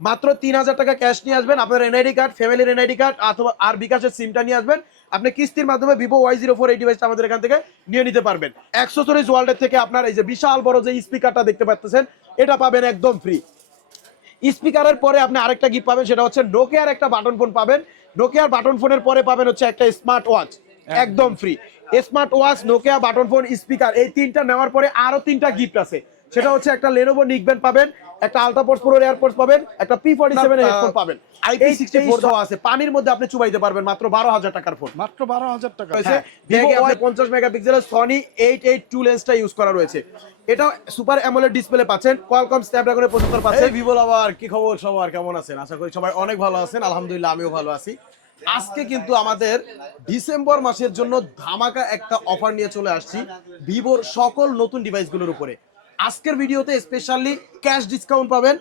মাত্র তিন হাজার টাকা ক্যাশ নিয়ে আসবেন আপনার এনআইডি কার্ড ফ্যামিলির এনআইডি কার্ড অথবা আর বিকাশের সিমটা নিয়ে আসবেন। আপনি কিস্তির মাধ্যমে ভিভো ওয়াই জিরো ফোর এই ডিভাইসটা আমাদের এখান থেকে নিয়ে নিতে পারবেন। অ্যাক্সেসরিজ ওয়ার্ল্ডের থেকে আপনার এই যে বিশাল বড় যে স্পিকারটা দেখতে পাচ্ছেন এটা পাবেন একদম ফ্রি স্পিকারের পরে আপনি আরেকটা গিফট পাবেন সেটা হচ্ছে নোকিয়ার একটা বাটন ফোন পাবেন। নোকিয়ার বাটন ফোনের পরে পাবেন হচ্ছে একটা স্মার্ট ওয়াচ একদম। Free smart watch Nokia button phone speaker এই তিনটা নেওয়ার পরে আরও তিনটা গিফট আছে। সেটা হচ্ছে একটা লেনোভো নিকবেন পাবেন একটা আলট্রাপোর্স প্রো এয়ারপোর্টস পাবেন একটা পি ফর্টি সেভেন হেডফোন পাবেন। আইপি সিক্সটি ফোর দেওয়া আছে পানির মধ্যে আপনি চুবাইতে পারবেন মাত্র বারো হাজার টাকার ফোন মাত্র বারো হাজার টাকা। রয়েছে পঞ্চাশ মেগাপিক্সেলের সনি এইট এইট টু লেন্সটা ইউজ করা রয়েছে। এটা সুপার অ্যামোলেড ডিসপ্লে পাচ্ছেন কোয়ালকম স্ন্যাপড্রাগনের প্রসেসর পাচ্ছেন। ভিভো আবার কি খবর সবার? কেমন আছেন? আশা করি সবাই অনেক ভালো আছেন আলহামদুলিল্লাহ আমিও ভালো আছি। আজকে কিন্তু আমাদের ডিসেম্বর মাসের জন্য ধামাকা একটা অফার নিয়ে চলে আসছি ভিভোর সকল নতুন ডিভাইসগুলোর উপরে। আজকের ভিডিওতে স্পেশালি ক্যাশ ডিসকাউন্ট পাবেন,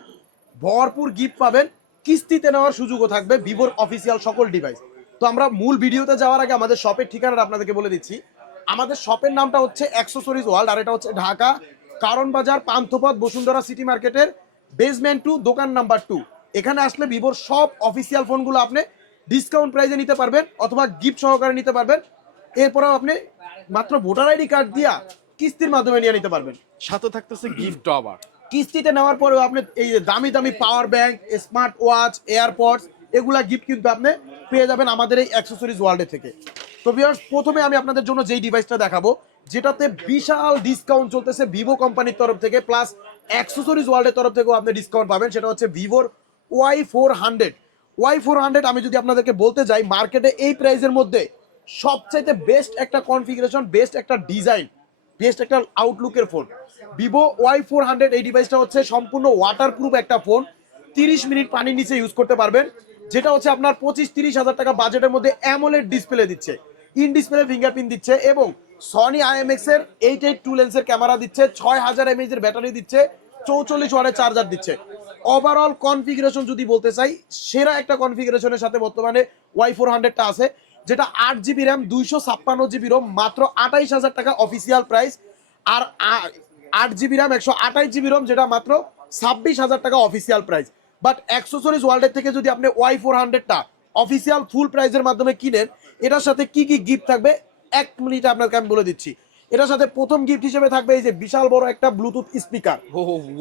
ভরপুর গিফট পাবেন, কিস্তিতে নেওয়ার সুযোগও থাকবে ভিভোর অফিসিয়াল সকল ডিভাইস তো আমরা মূল ভিডিওতে যাওয়ার আগে আমাদের শপের ঠিকানাটা আপনাদেরকে বলে দিচ্ছি। আমাদের শপের নামটা হচ্ছে অ্যাক্সেসরিজ ওয়ার্ল্ড আর এটা হচ্ছে ঢাকা কারণ বাজার পান্থপথ বসুন্ধরা সিটি মার্কেটের বেসমেন্ট টু দোকান নাম্বার টু এখানে আসলে ভিভোর সব অফিসিয়াল ফোনগুলো আপনি ডিসকাউন্ট প্রাইসে নিতে পারবেন অথবা গিফট সহকারে নিতে পারবেন। এরপরেও আপনি মাত্র ভোটার আইডি কার্ড দিয়া কিস্তির মাধ্যমে নিয়ে নিতে পারবেন। সাথে থাকতেছে গিফট আবার কিস্তিতে নেওয়ার পরেও আপনি এই যে দামি দামি power bank smart watch AirPods এগুলা গিফট কিন্তু আপনি পেয়ে যাবেন আমাদের এই অ্যাক্সেসরিজ ওয়ার্ল্ডে থেকে। তো ভিউয়ার্স প্রথমে আমি আপনাদের জন্য যেই ডিভাইসটা দেখাবো যেটাতে বিশাল ডিসকাউন্ট চলতেছে ভিভো কোম্পানির তরফ থেকে প্লাস অ্যাক্সেসরিজ ওয়ার্ল্ডের তরফ থেকেও আপনি ডিসকাউন্ট পাবেন সেটা হচ্ছে ভিভোর Y four hundred Y four hundred আমি যদি আপনাদেরকে বলতে যাই মার্কেটে এই প্রাইসের মধ্যে সবচাইতে বেস্ট একটা কনফিগারেশন বেস্ট একটা ডিজাইন বেস্ট একটা আউটলুকের phone Vivo Y four hundred এই ডিভাইসটা হচ্ছে সম্পূর্ণ ওয়াটারপ্রুফ একটা ফোন তিরিশ মিনিট পানির নিচে ইউজ করতে পারবেন। যেটা হচ্ছে আপনার পঁচিশ তিরিশ হাজার টাকা বাজেটের মধ্যে অ্যামোলেড ডিসপ্লে দিচ্ছে। ইন ডিসপ্লে ফিঙ্গারপ্রিন্ট দিচ্ছে এবং সনি আইএমএক্স এর এইট এইট টু লেন্সের ক্যামেরা দিচ্ছে, ছয় হাজার এমএইচ এর ব্যাটারি দিচ্ছে, চৌচল্লিশ ওয়াটের চার্জার দিচ্ছে। ওভারঅল কনফিগারেশন যদি বলতে চাই, সেরা একটা কনফিগারেশনের সাথে বর্তমানে ওয়াই ফোর হান্ড্রেডটা আছে। যেটা আট জিবি র্যাম দুইশো ছাপ্পান্ন জিবি রোম মাত্র আঠাইশ হাজার টাকা অফিসিয়াল প্রাইস আর আট জিবি র্যাম একশো আঠাইশ জিবি রোম যেটা মাত্র ছাব্বিশ হাজার টাকা অফিসিয়াল প্রাইস বাট একশো অ্যাক্সেসরিজ ওয়ার্ল্ডের থেকে যদি আপনি ওয়াই ফোর হান্ড্রেডটা অফিসিয়াল ফুল প্রাইসের মাধ্যমে কিনেন এটার সাথে কি কি গিফট থাকবে? এক মিনিটে আপনাকে আমি বলে দিচ্ছি। এটার সাথে প্রথম গিফট হিসেবে থাকবে এই যে বিশাল বড় একটা ব্লুটুথ স্পিকার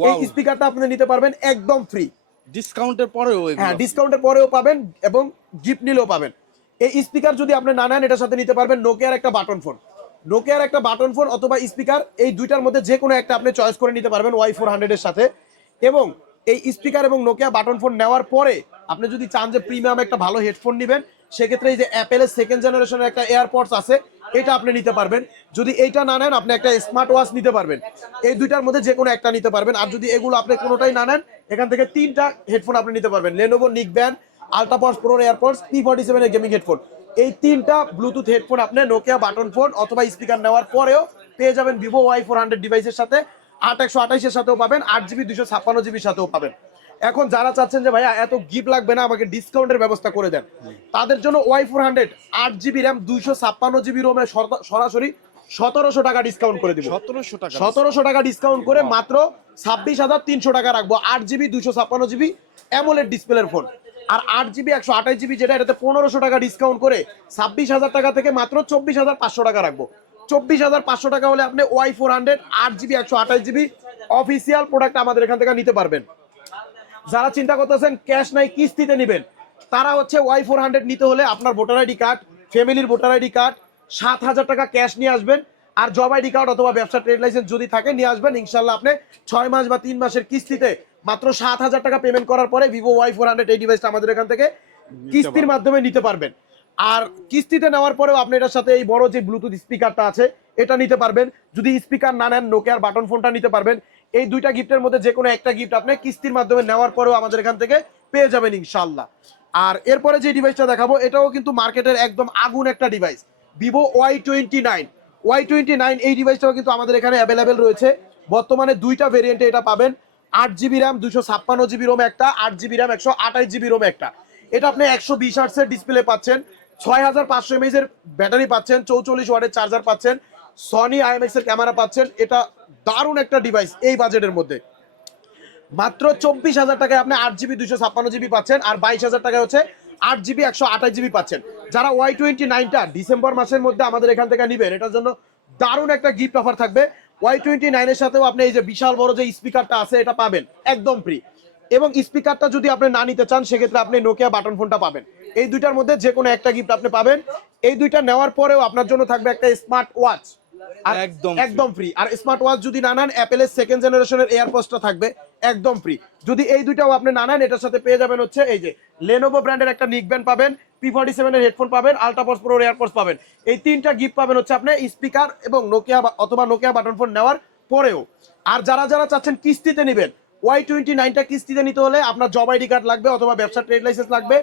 এই স্পিকারটা আপনি নিতে পারবেন একদম ফ্রি ডিসকাউন্টের পরেও হ্যাঁ ডিসকাউন্টের পরেও পাবেন এবং গিফট নিলেও পাবেন। এই স্পিকার যদি আপনি না নেন, এটার সাথে নিতে পারবেন নোকিয়ার একটা বাটন ফোন। নোকিয়ার একটা বাটন ফোন অথবা স্পিকার, এই দুইটার মধ্যে যে কোনো একটা আপনি চয়েস করে নিতে পারবেন ওয়াই ফোর হান্ড্রেডের সাথে। এবং এই স্পিকার এবং নোকিয়া বাটন ফোন নেওয়ার পরে আপনি যদি চান যে প্রিমিয়াম একটা ভালো হেডফোন নেবেন, সেক্ষেত্রে এই যে অ্যাপেলের সেকেন্ড জেনারেশনের একটা এয়ারপডস আছে, এটা আপনি নিতে পারবেন। যদি এইটা না নেন, আপনি একটা স্মার্ট ওয়াচ নিতে পারবেন। এই দুইটার মধ্যে যে কোনো একটা নিতে পারবেন। আর যদি এগুলো আপনি কোনোটাই না নেন, এখান থেকে তিনটা হেডফোন আপনি নিতে পারবেন। Lenovo neckband ultrapods pro AirPods P forty সেভেনের গেমিং হেডফোন এই তিনটা ব্লুটুথ হেডফোন আপনি নোকিয়া বাটন ফোন অথবা স্পিকার নেওয়ার পরেও পেয়ে যাবেন ভিভো ওয়াই ফোর হান্ড্রেড ডিভাইসের সাথে। আট একশো আঠাইশের সাথেও পাবেন আট জিবি দুশো ছাপ্পান্ন জিবির সাথেও পাবেন। এখন যারা চাচ্ছেন যে ভাইয়া এত গিফট লাগবে না আমাকে ডিসকাউন্টের ব্যবস্থা করে দেন। তাদের জন্য ওয়াই ফোর হান্ড্রেড আট জিবি র্যাম দুইশো ছাপ্পান্ন জিবি রোমে সরাসরি সতেরোশো টাকা ডিসকাউন্ট করে দিব। সতেরোশো টাকা সতেরোশো টাকা ডিসকাউন্ট করে মাত্র ছাব্বিশ হাজার তিনশো টাকা রাখব আট জিবি দুশো ছাপ্পান্ন জিবি অ্যামোলেড ডিসপ্লের ফোন আর আট জিবি, একশো আঠাশ জিবি যেটা, এটাতে পনেরোশো টাকা ডিসকাউন্ট করে ছাব্বিশ হাজার টাকা থেকে মাত্র চব্বিশ হাজার পাঁচশো টাকা রাখব। চব্বিশ হাজার পাঁচশো টাকা হলে আপনি ওয়াই ফোর হান্ড্রেড, আট জিবি, একশো আঠাশ জিবি অফিসিয়াল প্রোডাক্ট আমাদের এখান থেকে নিতে পারবেন। যারা চিন্তা করতেছেন ক্যাশ নাই, কিস্তিতে নেবেন, তারা হচ্ছে ওয়াই ফোর হান্ড্রেড নিতে হলে আপনার ভোটার আইডি কার্ড, ফ্যামিলির ভোটার আইডি কার্ড, সাত হাজার টাকা ক্যাশ নিয়ে আসবেন। আর জব আইডি কার্ড অথবা ব্যবসা ট্রেড লাইসেন্স যদি থাকে, নিয়ে আসবেন। ইনশাল্লাহ আপনি ছয় মাস বা তিন মাসের কিস্তিতে মাত্র সাত হাজার টাকা পেমেন্ট করার পরে ভিভো ওয়াই ফোর হান্ড্রেড এই ডিভাইসটা আমাদের এখান থেকে কিস্তির মাধ্যমে নিতে পারবেন। আর কিস্তিতে নেওয়ার পরেও আপনি এটার সাথে এই বড় যে ব্লুটুথ স্পিকারটা আছে এটা নিতে পারবেন। যদি স্পিকার না নেন নোকিয়ার বাটন ফোনটা নিতে পারবেন। এই দুইটা গিফটের মধ্যে যে কোনো একটা গিফট আপনি কিস্তির মাধ্যমে নেওয়ার পরেও আমাদের এখান থেকে পেয়ে যাবেন ইনশাল্লাহ আর এরপরে যে ডিভাইসটা দেখাবো এটাও কিন্তু মার্কেটের একদম আগুন একটা device Vivo Y twenty nine Y twenty nine এই ডিভাইসটাও কিন্তু আমাদের এখানে অ্যাভেলেবেল রয়েছে। বর্তমানে দুইটা ভেরিয়েন্টে এটা পাবেন। আট জিবি র্যাম দুশো ছাপ্পান্ন জিবি রোম একটা, আট জিবি র্যাম একশো আঠাশ জিবি রোম একটা। এটা আপনি একশো বিশ আর্টসের ডিসপ্লে পাচ্ছেন, ছয় হাজার পাঁচশো এমএইচ এর ব্যাটারি পাচ্ছেন, চৌচল্লিশ ওয়াটের চার্জার পাচ্ছেন সনি আইএমএক্স এর ক্যামেরা পাচ্ছেন, এটা দারুণ একটা ডিভাইস এই বাজেটের মধ্যে। মাত্র চব্বিশ হাজার টাকায় আপনি আট জিবি দুশো ছাপ্পান্ন জিবি পাচ্ছেন, আর বাইশ হাজার টাকায় হচ্ছে আট জিবি একশো আঠাশ জিবি পাচ্ছেন। যারা ওয়াই টোয়েন্টি নাইনটা ডিসেম্বর মাসের মধ্যে আমাদের এখান থেকে নিবেন, এটার জন্য দারুণ একটা গিফট অফার থাকবে। ওয়াই টোয়েন্টি নাইনের সাথেও আপনি এই যে বিশাল বড় যে স্পিকারটা আছে এটা পাবেন। একদম ফ্রি এবং স্পিকারটা যদি আপনি না নিতে চান সেক্ষেত্রে আপনি নোকিয়া বাটন ফোনটা পাবেন। এই দুইটার মধ্যে যে কোনো একটা গিফট আপনি পাবেন। এই দুইটা নেওয়ার পরেও আপনার জন্য থাকবে একটা স্মার্ট ওয়াচ আর একদম একদম ফ্রি আর স্মার্ট ওয়াচ যদি না নেন অ্যাপেলের সেকেন্ড জেনারেশনের এয়ারপোস্টটা থাকবে। একদম ফ্রি যদি এই দুইটাও আপনি না নেন এটার সাথে পেয়ে যাবেন হচ্ছে এই যে লেনোভো ব্র্যান্ডের একটা নিক ব্যান্ড পাবেন। পি ফর্টি সেভেনের হেডফোন পাবেন আলট্রাপস প্রোর এয়ারপোর্টস পাবেন। এই তিনটা গিফট পাবেন হচ্ছে আপনি স্পিকার এবং নোকিয়া অথবা নোকিয়া বাটন ফোন নেওয়ার পরেও। আর যারা যারা চাচ্ছেন কিস্তিতে নেবেন ওয়াই টোয়েন্টি নাইনটা কিস্তিতে নিতে হলে আপনার জব আইডি কার্ড লাগবে অথবা ব্যবসা ট্রেড লাইসেন্স লাগবে।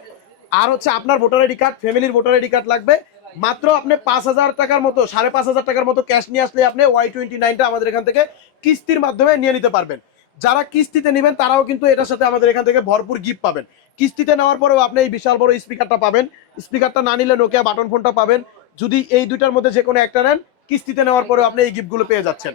আর হচ্ছে আপনার ভোটার আইডি কার্ড ফ্যামিলির ভোটার আইডি কার্ড লাগবে। মাত্র আপনি পাঁচ হাজার টাকার মতো, সাড়ে পাঁচ হাজার টাকার মতো ক্যাশ নিয়ে আসলে আপনি ওয়াই টোয়েন্টি নাইনটা আমাদের এখান থেকে কিস্তির মাধ্যমে নিয়ে নিতে পারবেন। যারা কিস্তিতে নেবেন, তারাও কিন্তু এটার সাথে আমাদের এখান থেকে ভরপুর গিফট পাবেন। কিস্তিতে নেওয়ার পরেও আপনি এই বিশাল বড় স্পিকারটা পাবেন। স্পিকারটা না নিলে নোকিয়া বাটন ফোনটা পাবেন। যদি এই দুইটার মধ্যে যে কোনো একটা নেন কিস্তিতে নেওয়ার পরেও আপনি এই গিফটগুলো পেয়ে যাচ্ছেন।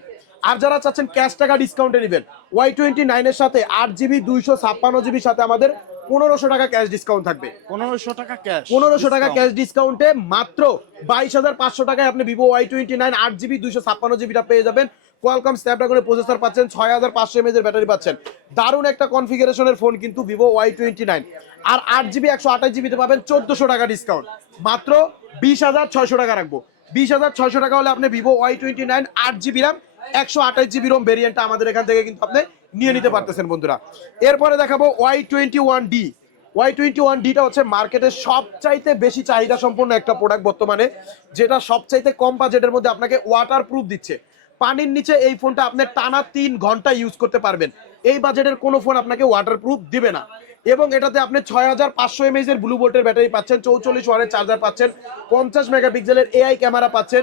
আর যারা চাচ্ছেন ক্যাশ টাকা ডিসকাউন্টে নেবেন ওয়াই টোয়েন্টি নাইনের সাথে আট জিবি দুইশো ছাপ্পান্ন জিবির সাথে আমাদের পনেরোশো টাকা ক্যাশ ডিসকাউন্ট থাকবে। পনেরোশো টাকা ক্যাশ পনেরোশো টাকা ক্যাশ ডিসকাউন্টে মাত্র বাইশ হাজার পাঁচশো টাকায় আপনি ভিভো ওয়াই টোয়েন্টি নাইন আট জিবি দুইশো ছাপ্পান্ন জিবিটা পেয়ে যাবেন। কোয়ালকম স্ন্যাপড্রাগনের প্রসেসর পাচ্ছেন ছয় হাজার পাঁচশো এমএজ এর ব্যাটারি পাচ্ছেন। দারুণ একটা কনফিগারেশনের ফোন কিন্তু ভিভো ওয়াই টোয়েন্টি নাইন আর আট জিবি একশো আঠাশ জিবিতে পাবেন চোদ্দশো টাকা ডিসকাউন্ট মাত্র বিশ হাজার ছয়শো টাকা রাখব। বিশ হাজার ছয়শো টাকা হলে আপনি ভিভো ওয়াই টোয়েন্টি নাইন আট জিবি র্যাম একশো আঠাশ জিবি রোম ভেরিয়েন্টটা আমাদের এখান থেকে কিন্তু আপনি নিয়ে নিতে পারতেছেন বন্ধুরা। এরপরে দেখাবো Y twenty one D Y twenty one ডিটা হচ্ছে মার্কেটের সবচাইতে বেশি চাহিদা সম্পন্ন একটা প্রোডাক্ট বর্তমানে, যেটা সবচাইতে কম বাজেটের মধ্যে আপনাকে ওয়াটার প্রুফ দিচ্ছে। পানির নিচে এই ফোনটা আপনি টানা তিন ঘণ্টা ইউজ করতে পারবেন। এই বাজেটের কোনো ফোন আপনাকে ওয়াটার প্রুফ দিবে না। এবং এটাতে আপনি ছয় হাজার পাঁচশো এমএইচ এর ব্লু ভোল্টের ব্যাটারি পাচ্ছেন, চৌচল্লিশ ওয়ারের চার্জার পাচ্ছেন, পঞ্চাশ মেগাপিক্সেলের এআই ক্যামেরা পাচ্ছেন।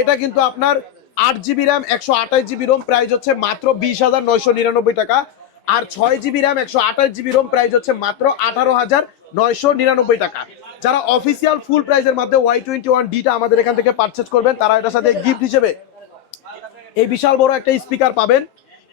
এটা কিন্তু আপনার আট জিবি র্যাম একশো আঠাশ জিবি রোম প্রাইস হচ্ছে মাত্র বিশ হাজার নয়শো নিরানব্বই টাকা। আর ছয় জিবি র্যাম একশো আঠাশ জিবি রোম প্রাইস হচ্ছে মাত্র আঠারো হাজার নয়শো নিরানব্বই টাকা। যারা অফিসিয়াল ফুল প্রাইসের মধ্যে ওয়াই টোয়েন্টি ওয়ান ডিটা আমাদের এখান থেকে পারচেজ করবেন, তারা এটার সাথে গিফট হিসেবে এই বিশাল বড় একটা স্পিকার পাবেন।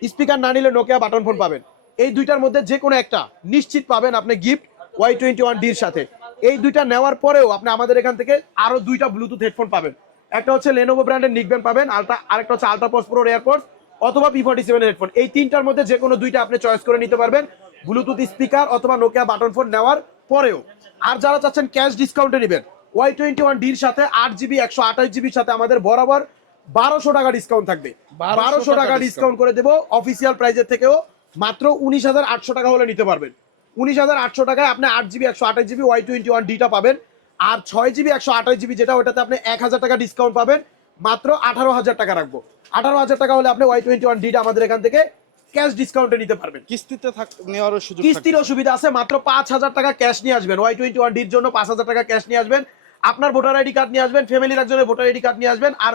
স্পিকার না নিলে নোকিয়া বাটন ফোন পাবেন। এই দুইটার মধ্যে যে কোনো একটা নিশ্চিত পাবেন আপনি গিফট ওয়াই টোয়েন্টি ওয়ান ডির সাথে। এই দুইটা নেওয়ার পরেও আপনি আমাদের এখান থেকে আরও দুইটা ব্লুটুথ হেডফোন পাবেন। একটা হচ্ছে লেনোভো ব্র্যান্ডের নিকবেন পাবেন, আলট্রা আরেকটা হচ্ছে আলট্রাপস প্রো এয়ারপোর্টস অথবা পি ফর্টি সেভেন হেডফোন এই তিনটার মধ্যে যে কোনো দুইটা আপনি চয়েস করে নিতে পারবেন ব্লুটুথ স্পিকার অথবা নোকিয়া বাটন ফোন নেওয়ার পরেও। আর যারা চাচ্ছেন ক্যাশ ডিসকাউন্টে নেবেন ওয়াই টোয়েন্টি ওয়ান ডির সাথে আট জিবি একশো আঠাশ জিবির সাথে আমাদের বরাবর বারোশো টাকা ডিসকাউন্ট থাকবে। 1200 বারোশো টাকা ডিসকাউন্ট করে দেবো। অফিসিয়াল প্রাইজের থেকেও মাত্র উনিশ হাজার আটশো টাকা হলে নিতে পারবেন। উনিশ হাজার আটশো টাকায় আপনি আট জিবি একশো আঠাশ জিবি ওয়াই টোয়েন্টি ওয়ান ডিটা পাবেন। আর ছয় জিবি একশো আঠাশ জিবি যেটা ওটাতে আপনি এক হাজার টাকা ডিসকাউন্ট পাবেন। মাত্র আঠারো হাজার টাকা রাখব। আঠারো হাজার টাকা হলে আপনি ওয়াই টোয়েন্টি ওয়ান ডিটা আমাদের এখান থেকে ক্যাশ ডিসকাউন্টে নিতে পারবেন। কিস্তিতে থাক নেওয়ারও সুযোগ কিস্তির অসুবিধা আছে। মাত্র পাঁচ হাজার টাকা ক্যাশ নিয়ে আসবেন। ওয়াই টোয়েন্টি ওয়ান ডির জন্য পাঁচ হাজার টাকা ক্যাশ নিয়ে আসবেন। আপনার ভোটার আইডি কার্ড নিয়ে আসবেন। ফ্যামিলির একজনের ভোটার আইডি কার্ড নিয়ে আসবেন। আর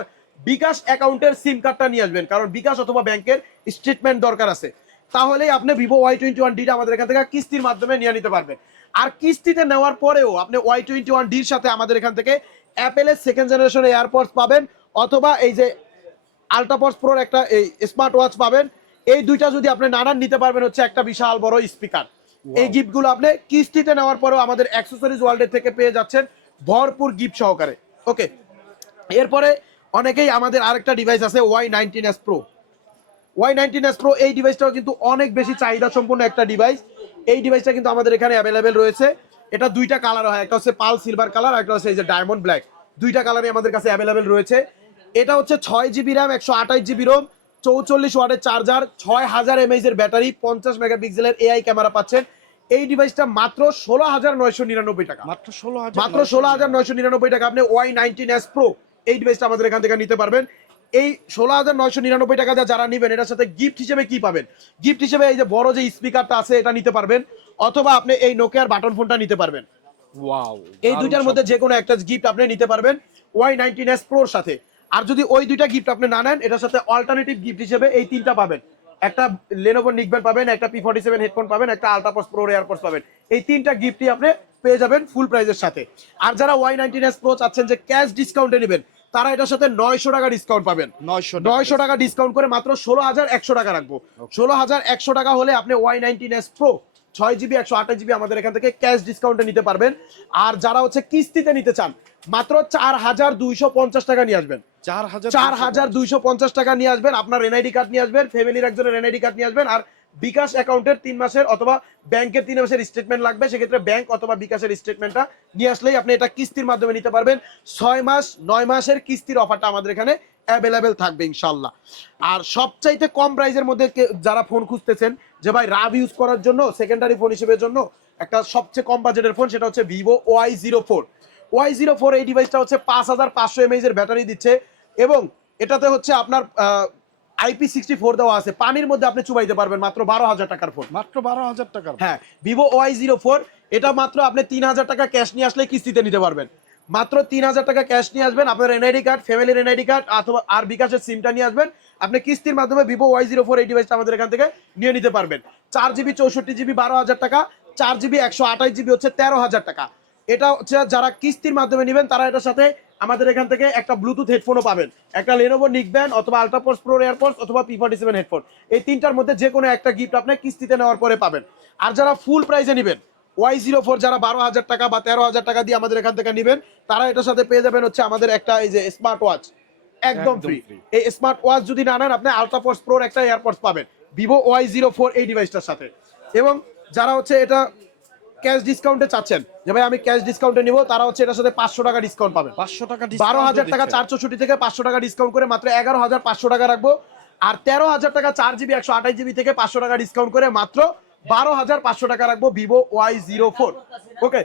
বিকাশ অ্যাকাউন্টের সিম কার্ডটা নিয়ে আসবেন কারণ বিকাশ অথবা ব্যাংকের স্টেটমেন্ট দরকার আছে। তাহলেই আপনি ভিভো ওয়াই টোয়েন্টি ওয়ান ডিটা আমাদের এখান থেকে কিস্তির মাধ্যমে নিয়ে নিতে পারবেন। আর কিস্তিতে নেওয়ার পরেও আপনি ওয়াই টোয়েন্টি ওয়ান ডির সাথে আমাদের এখান থেকে অ্যাপেলের সেকেন্ড জেনারেশন এয়ারপোর্টস পাবেন অথবা এই যে আলট্রাপস প্রোর একটা এই স্মার্ট ওয়াচ পাবেন। এই দুইটা যদি আপনি নানান নিতে পারবেন হচ্ছে একটা বিশাল বড় স্পিকার এই গিফটগুলো আপনি কিস্তিতে নেওয়ার পরেও আমাদের অ্যাক্সেসরিজ ওয়ার্ল্ডের থেকে পেয়ে যাচ্ছেন ভরপুর গিফট সহকারে। ওকে এরপরে অনেকেই আমাদের আরেকটা ডিভাইস আছে Y nineteen S pro Y nineteen S pro এই ডিভাইসটাও কিন্তু অনেক বেশি চাহিদা সম্পন্ন একটা ডিভাইস এই ডিভাইসটা কিন্তু আমাদের এখানে অ্যাভেলেবেল রয়েছে। এটা দুইটা কালার হয় একটা হচ্ছে পাল সিলভার কালার আর একটা হচ্ছে এই যে ডায়মন্ড ব্ল্যাক দুইটা কালারই আমাদের কাছে অ্যাভেলেবেল রয়েছে। এটা হচ্ছে ছয় জিবি র্যাম একশো আঠাশ জিবি রোম চৌচল্লিশ ওয়াটের চার্জার ছয় হাজার এমএইচ এর ব্যাটারি পঞ্চাশ মেগাপিক্সেলের এআই ক্যামেরা পাচ্ছেন। এই ডিভাইসটা মাত্র ষোলো হাজার নয়শো নিরানব্বই টাকা। মাত্র ষোলো হাজার মাত্র ষোলো হাজার নয়শো নিরানব্বই টাকা আপনি ওয়াই নাইনটিন এস প্রো এই ডিভাইসটা আমাদের এখান থেকে নিতে পারবেন। এই ষোলো হাজার নয়শো নিরানব্বই টাকা যা- যারা নেবেন এটার সাথে গিফট হিসেবে কি পাবেন? গিফট হিসেবে এই যে বড় যে স্পিকারটা আছে এটা নিতে পারবেন। অথবা আপনি এই নোকিয়ার বাটন ফোনটা নিতে পারবেন। এই দুইটার মধ্যে যে কোনো একটা গিফট আপনি নিতে পারবেন ওয়াই নাইনটিন এস প্রোর সাথে। আর যদি ওই দুইটা গিফট আপনি না নেন এটার সাথে অল্টারনেটিভ গিফট হিসেবে এই তিনটা পাবেন। একটা লেনোভো নিকবেন পাবেন একটা পি ফর্টি সেভেন হেডফোন পাবেন একটা আলট্রাপস প্রো এয়ারপোর্টস পাবেন। এই তিনটা গিফটই আপনি পেয়ে যাবেন ফুল প্রাইজের সাথে। আর যারা ওয়াই নাইনটিন এস প্রো চাচ্ছেন যে ক্যাশ ডিসকাউন্টে নেবেন তারা এটার সাথে নয়শো টাকা ডিসকাউন্ট পাবেন। নয়শো নয়শো টাকা ডিসকাউন্ট করে মাত্র ষোলো হাজার একশো টাকা রাখব। ষোলো হাজার একশো টাকা হলে আপনি ওয়াই নাইনটিন এস প্রো ছয় জিবি একশো আঠাশ জিবি আমাদের এখান থেকে ক্যাশ ডিসকাউন্টে নিতে পারবেন। আর যারা হচ্ছে কিস্তিতে নিতে চান মাত্র চার হাজার দুইশো পঞ্চাশ টাকা নিয়ে আসবেন। চার হাজার চার হাজার দুইশো পঞ্চাশ টাকা নিয়ে আসবেন আপনার এনআইডি কার্ড নিয়ে আসবেন ফ্যামিলির একজনের এনআইডি কার্ড নিয়ে আসবেন আর বিকাশ অ্যাকাউন্টের তিন মাসের অথবা ব্যাংকের তিন মাসের স্টেটমেন্ট লাগবে। সেক্ষেত্রে ব্যাংক অথবা বিকাশের স্টেটমেন্টটা নিয়ে আসলেই আপনি এটা কিস্তির মাধ্যমে নিতে পারবেন। ছয় মাস, নয় মাসের কিস্তির অফারটা আমাদের এখানে অ্যাভেলেবেল থাকবে ইনশাল্লাহ আর সবচাইতে কম প্রাইসের মধ্যে যারা ফোন খুঁজতেছেন, যে ভাই রাব ইউজ করার জন্য সেকেন্ডারি ফোন হিসেবে জন্য একটা সবচেয়ে কম বাজেটের ফোন সেটা হচ্ছে Vivo Y zero four Y zero four এই ডিভাইসটা হচ্ছে পাঁচ হাজার পাঁচশো এমএইচ এর ব্যাটারি দিচ্ছে এবং এটাতে হচ্ছে আপনার আইপি সিক্সটি ফোর দেওয়া আছে। পানির মধ্যে আপনি চুবাইতে পারবেন মাত্র বারো হাজার টাকার ফোন মাত্র বারো হাজার টাকার হ্যাঁ ভিভো ওয়াই জিরো ফোর এটা মাত্র আপনি তিন হাজার টাকা ক্যাশ নিয়ে আসলে কিস্তিতে নিতে পারবেন। মাত্র তিন হাজার টাকা ক্যাশ নিয়ে আসবেন আপনার এনআইডি কার্ড ফ্যামিলির এনআইডি কার্ড অথবা আর বিকাশের সিমটা নিয়ে আসবেন। আপনি কিস্তির মাধ্যমে ভিভো ওয়াই জিরো ফোর এই ডিভাইসটা আমাদের এখান থেকে নিয়ে নিতে পারবেন। চার জিবি চৌষট্টি জিবি বারো হাজার টাকা চার জিবি একশো আঠাশ জিবি হচ্ছে তেরো হাজার টাকা। এটা হচ্ছে যারা কিস্তির মাধ্যমে নেবেন তারা এটার সাথে আমাদের এখান থেকে একটা ব্লুটুথ হেডফোনও পাবেন। একটা লেনোভো নিকব্যান্ড অথবা আলট্রাপোর্স প্রো এয়ারপোর্স অথবা পি ফর্টি সেভেন হেডফোন এই তিনটার মধ্যে যে কোনো একটা গিফট আপনি কিস্তিতে নেওয়ার পরে পাবেন। আর যারা ফুল প্রাইসে নেবেন ওয়াই জিরো ফোর যারা বারো হাজার টাকা বা তেরো হাজার টাকা দিয়ে আমাদের এখান থেকে নেবেন তারা এটার সাথে পেয়ে যাবেন হচ্ছে আমাদের একটা এই যে স্মার্ট ওয়াচ একদম একদম ফ্রি এই স্মার্ট ওয়াচ যদি না নেন আপনি আলট্রাপোর্স প্রোর একটা এয়ারপোর্টস পাবেন। ভিভো ওয়াই জিরো ফোর এই ডিভাইসটার সাথে। এবং যারা হচ্ছে এটা ক্যাশ ডিসকাউন্টে চাচ্ছেন। যে ভাই আমি ক্যাশ ডিসকাউন্টে নিব তারা হচ্ছে এটার সাথে পাঁচশো টাকা ডিসকাউন্ট পাবেন পাঁচশো টাকা বারো হাজার টাকা। চারশো ছুটি থেকে পাঁচশো টাকা ডিসকাউন্ট করে মাত্র এগারো হাজার পাঁচশো টাকা রাখব। আর তেরো হাজার টাকা চার জিবি একশো আঠাশ জিবি থেকে পাঁচশো টাকা ডিসকাউন্ট করে মাত্র বারো হাজার পাঁচশো টাকা রাখব Vivo Y zero four okay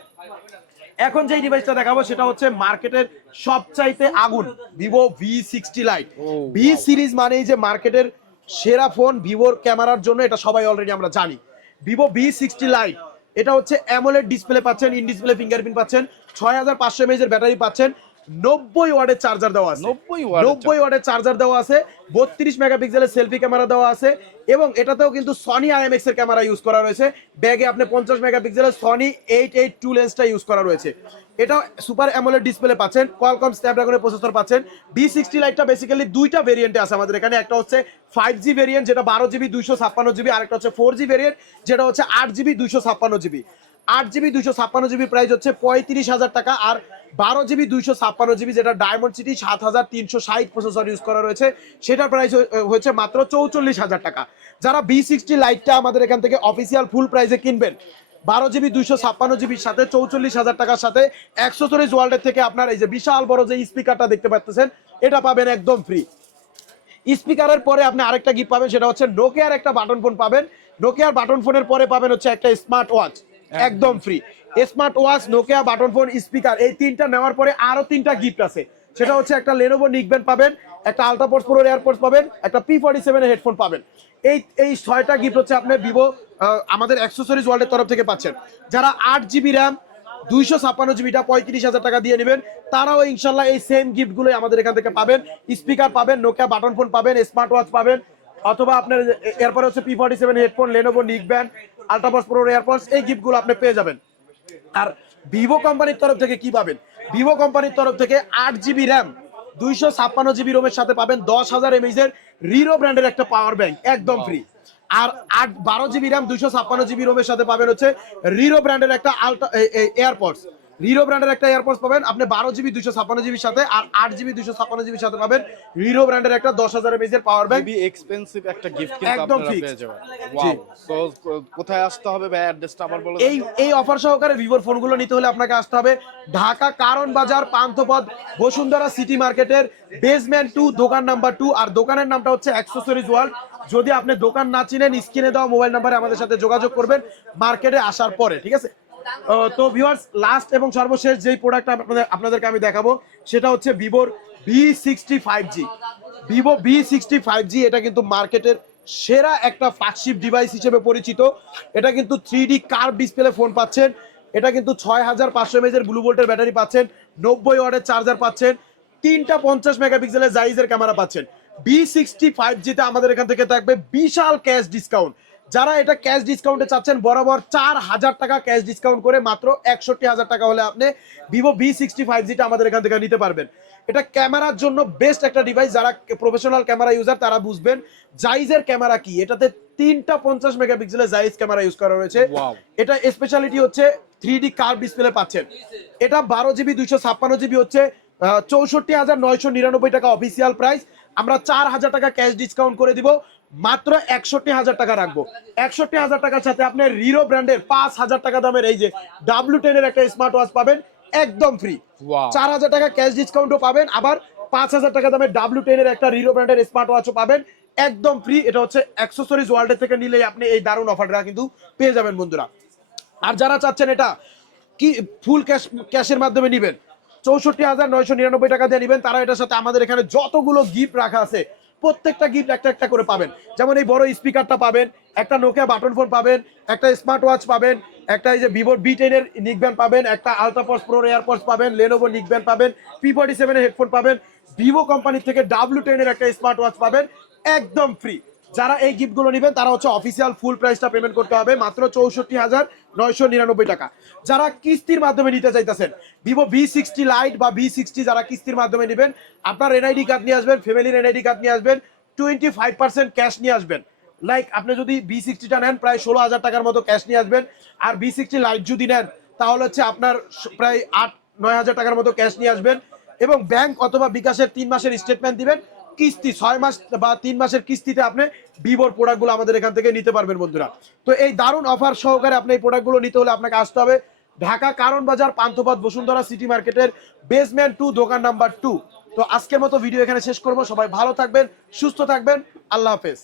এখন যে ডিভাইসটা দেখাবো সেটা হচ্ছে মার্কেটের সবচাইতে আগুন Vivo V sixty lite V series মানেই যে মার্কেটের সেরা ফোন ভিভোর ক্যামেরার জন্য এটা সবাই অলরেডি আমরা জানি। ভিভো ভি সিক্সটি লাইট এটা হচ্ছে অ্যামোলেড ডিসপ্লে পাচ্ছেন ইন ডিসপ্লে ফিঙ্গারপ্রিন্ট পাচ্ছেন, ছয় হাজার পাঁচশো এমএইচ এর ব্যাটারি পাচ্ছেন। নব্বই ওয়ার্ডের চার্জার দেওয়া আছে। 90 ওয়াটের নব্বই ওয়াটের চার্জার দেওয়া আছে বত্রিশ মেগাপিক্সেলের সেলফি ক্যামেরা দেওয়া আছে এবং এটাতেও কিন্তু সনি আইএমএক্স এর ক্যামেরা ইউজ করা রয়েছে। ব্যাগে আপনি পঞ্চাশ মেগাপিক্সেলের সনি এইট এইট টু লেন্সটা ইউজ করা রয়েছে। এটা সুপার অ্যামোলেড ডিসপ্লে পাচ্ছেন কোয়ালকম স্ন্যাপড্রাগনের প্রসেসর পাচ্ছেন বি সিক্সটি লাইটটা বেসিক্যালি দুইটা ভেরিয়েন্টে আছে আমাদের এখানে একটা হচ্ছে ফাইভ জি ভেরিয়েন্ট যেটা বারো জিবি দুইশো ছাপ্পান্ন জিবি আরেকটা হচ্ছে ফোর জি ভেরিয়েন্ট যেটা হচ্ছে আট জিবি দুইশো ছাপ্পান্ন জিবি আট জিবি দুইশো ছাপ্পান্ন জিবি প্রাইস হচ্ছে পঁয়ত্রিশ হাজার টাকা আর বারো জিবি দুইশো ছাপ্পান্ন জিবি যেটা ডায়মন্ড সিটি সাত হাজার তিনশো ষাট প্রসেসর ইউজ করা রয়েছে। সেটার প্রাইস হয়েছে মাত্র চৌচল্লিশ হাজার টাকা। যারা বি সিক্সটি লাইটটা আমাদের এখান থেকে অফিসিয়াল ফুল প্রাইসে কিনবেন বারো জিবি দুইশো ছাপ্পান্ন জিবির সাথে চৌচল্লিশ হাজার টাকার সাথে একশো চল্লিশ ওয়ার্ল্ডের থেকে আপনার এই যে বিশাল বড় যে স্পিকারটা দেখতে পাচ্ছেন এটা পাবেন একদম ফ্রি স্পিকারের পরে আপনি আরেকটা গিফট পাবেন সেটা হচ্ছে নোকিয়ার একটা বাটন ফোন পাবেন। নোকিয়ার বাটন ফোনের পরে পাবেন হচ্ছে একটা স্মার্ট ওয়াচ একদম free smart watch Nokia button phone speaker এই তিনটা নেওয়ার পরে আরও তিনটা গিফট আছে। সেটা হচ্ছে একটা লেনোভো নিকবেন পাবেন, একটা আলট্রাপোর্টস প্রো এয়ারপোর্টস পাবেন, একটা পি ফর্টি সেভেন হেডফোন পাবেন। এই এই ছয়টা গিফট হচ্ছে আপনি ভিভো আমাদের অ্যাক্সেসরিজ ওয়ার্ল্ডের তরফ থেকে পাচ্ছেন। যারা আট জিবি র্যাম দুইশো ছাপ্পান্ন জিবিটা পঁয়ত্রিশ হাজার টাকা দিয়ে নেবেন, তারাও ইনশাল্লাহ এই সেম গিফটগুলো আমাদের এখান থেকে পাবেন। স্পিকার পাবেন নোকিয়া বাটন ফোন পাবেন স্মার্ট ওয়াচ পাবেন, অথবা আপনার এরপরে হচ্ছে P forty seven headphone Lenovo neckband ultrapods pro AirPods এই গিফটগুলো আপনি পেয়ে যাবেন। আর ভিভো কোম্পানির তরফ থেকে কি পাবেন? ভিভো কোম্পানির তরফ থেকে আট জিবি র্যাম দুইশো ছাপ্পান্ন জিবি রোমের সাথে পাবেন দশ হাজার এমএইচ এর রিরো ব্র্যান্ডের একটা পাওয়ার ব্যাংক একদম ফ্রি আর আট বারো জিবি র্যাম দুইশো ছাপ্পান্ন জিবি রোমের সাথে পাবেন হচ্ছে রিরো ব্র্যান্ডের একটা আলট্রা এয়ারপোর্টস রিরো ব্র্যান্ডের একটা এয়ারপোর্টস পাবেন। আপনি বারো জিবি দুইশো ছাপ্পান্ন জিবির সাথে আর আট জিবি দুইশো ছাপ্পান্ন জিবির সাথে পাবেন রিরো ব্র্যান্ডের একটা দশ হাজার M H power bank expensive একটা গিফট কিন্তু একদম পেয়ে যাবেন। সো কোথায় আসতে হবে ভাই? অ্যাড্রেসটা আবার বলে এই এই অফার সহকারে ভিভোর ফোনগুলো নিতে হলে আপনাকে আসতে হবে ঢাকা কারণ বাজার পান্থপথ বসুন্ধরা সিটি মার্কেটের বেসমেন্ট টু দোকান নাম্বার টু আর দোকানের নামটা হচ্ছে অ্যাক্সেসরিজ ওয়ার্ল্ড যদি আপনি দোকান না চিনেন স্ক্রিনে দেওয়া মোবাইল নাম্বারে আমাদের সাথে যোগাযোগ করবেন মার্কেটে আসার পরে ঠিক আছে? তো ভিউয়ার্স লাস্ট এবং সর্বশেষ যেই প্রোডাক্ট আপনাদের আপনাদেরকে আমি দেখাবো, সেটা হচ্ছে ভিভোর V sixty five G Vivo V sixty five G এটা কিন্তু মার্কেটের সেরা একটা ফ্ল্যাগশিপ ডিভাইস হিসেবে পরিচিত। এটা কিন্তু three D curve display phone পাচ্ছেন। এটা কিন্তু ছয় হাজার পাঁচশো এমএজের ব্লু ভোল্টের ব্যাটারি পাচ্ছেন। নব্বই ওয়ার্ডের চার্জার পাচ্ছেন। তিনটা পঞ্চাশ মেগাপিক্সেলের জাইজের ক্যামেরা পাচ্ছেন। বি সিক্সটি ফাইভ জিতে আমাদের এখান থেকে থাকবে বিশাল ক্যাশ ডিসকাউন্ট যারা এটা ক্যাশ ডিসকাউন্টে চাচ্ছেন বরাবর চার হাজার টাকা ক্যাশ ডিসকাউন্ট করে মাত্র একষট্টি হাজার টাকা হলে আপনি ভিভো ভি সিক্সটি ফাইভ জিটা আমাদের এখান থেকে নিতে পারবেন। এটা ক্যামেরার জন্য বেস্ট একটা ডিভাইস যারা প্রফেশনাল ক্যামেরা ইউজার তারা বুঝবেন জাইজের ক্যামেরা কি? এটাতে তিনটা পঞ্চাশ মেগাপিক্সেলের জাইজ ক্যামেরা ইউজ করা রয়েছে। এটা স্পেশালিটি হচ্ছে থ্রি ডি কার ডিসপ্লে পাচ্ছেন। এটা বারো জিবি দুইশো ছাপ্পান্ন জিবি হচ্ছে চৌষট্টি হাজার নয়শো নিরানব্বই টাকা অফিসিয়াল প্রাইস আমরা চার হাজার টাকা ক্যাশ ডিসকাউন্ট করে দিব। মাত্র একষট্টি হাজার টাকা রাখব। একষট্টি হাজার টাকার সাথে আপনি রিরো ব্র্যান্ডের পাঁচ হাজার টাকা দামের এই যে ডাব্লিউ টেনের একটা স্মার্ট ওয়াচ পাবেন একদম ফ্রি চার হাজার টাকা ক্যাশ ডিসকাউন্টও পাবেন আবার পাঁচ হাজার টাকা দামের ডাব্লিউ টেনের একটা রিরো ব্র্যান্ডের স্মার্ট ওয়াচও পাবেন একদম ফ্রি এটা হচ্ছে অ্যাক্সেসরিজ ওয়ার্ল্ডের থেকে নিলেই আপনি এই দারুণ অফারটা কিন্তু পেয়ে যাবেন বন্ধুরা। আর যারা চাচ্ছেন এটা কি ফুল ক্যাশ ক্যাশের মাধ্যমে নেবেন? চৌষট্টি হাজার নয়শো নিরানব্বই টাকা দিয়ে নেবেন তারা এটার সাথে আমাদের এখানে যতগুলো গিফট রাখা আছে প্রত্যেকটা গিফট একটা একটা করে পাবেন। যেমন এই বড় স্পিকারটা পাবেন, একটা নোকিয়া বাটন ফোন পাবেন, একটা স্মার্ট ওয়াচ পাবেন, একটা এই যে ভিভোর বি টেনের নিকব্যান্ড পাবেন, একটা আলট্রাপস প্রো এয়ারপডস পাবেন লেনোভো নিক ব্যান্ড পাবেন পি ফর্টি সেভেনের হেডফোন পাবেন ভিভো কোম্পানি থেকে ডাব্লিউ টেনের একটা স্মার্ট ওয়াচ পাবেন, একদম ফ্রি যারা এই গিফটগুলো নেবেন, তারা হচ্ছে অফিসিয়াল ফুল প্রাইসটা পেমেন্ট করতে হবে, মাত্র চৌষট্টি হাজার নয়শো নিরানব্বই টাকা। যারা কিস্তির মাধ্যমে নিতে চাইতেছেন ভিভো ভি সিক্সটি লাইট বা ভি সিক্সটি যারা কিস্তির মাধ্যমে নেবেন, আপনার এনআইডি কার্ড নিয়ে আসবেন ফ্যামিলির এনআইডি কার্ড নিয়ে আসবেন টোয়েন্টি ফাইভ পার্সেন্ট ক্যাশ নিয়ে আসবেন। লাইক আপনি যদি বি সিক্সটিটা নেন, প্রায় ষোলো হাজার টাকার মতো ক্যাশ নিয়ে আসবেন, আর বি সিক্সটি লাইট যদি নেন, তাহলে হচ্ছে আপনার প্রায় আট, নয় হাজার টাকার মতো ক্যাশ নিয়ে আসবেন এবং ব্যাংক অথবা বিকাশের তিন মাসের স্টেটমেন্ট দিবেন কিস্তি, ছয় মাস বা তিন মাসের কিস্তিতে আপনি ভিভোর প্রোডাক্টগুলো আমাদের এখান থেকে নিতে পারবেন বন্ধুরা। তো এই দারুণ অফার সহকারে আপনি এই প্রোডাক্টগুলো নিতে হলে আপনাকে আসতে হবে ঢাকা কারণ বাজার পান্থপাত বসুন্ধরা সিটি মার্কেটের বেসমেন্ট টু দোকান নাম্বার টু তো আজকের মতো ভিডিও এখানে শেষ করব। সবাই ভালো থাকবেন, সুস্থ থাকবেন। আল্লাহ হাফেজ।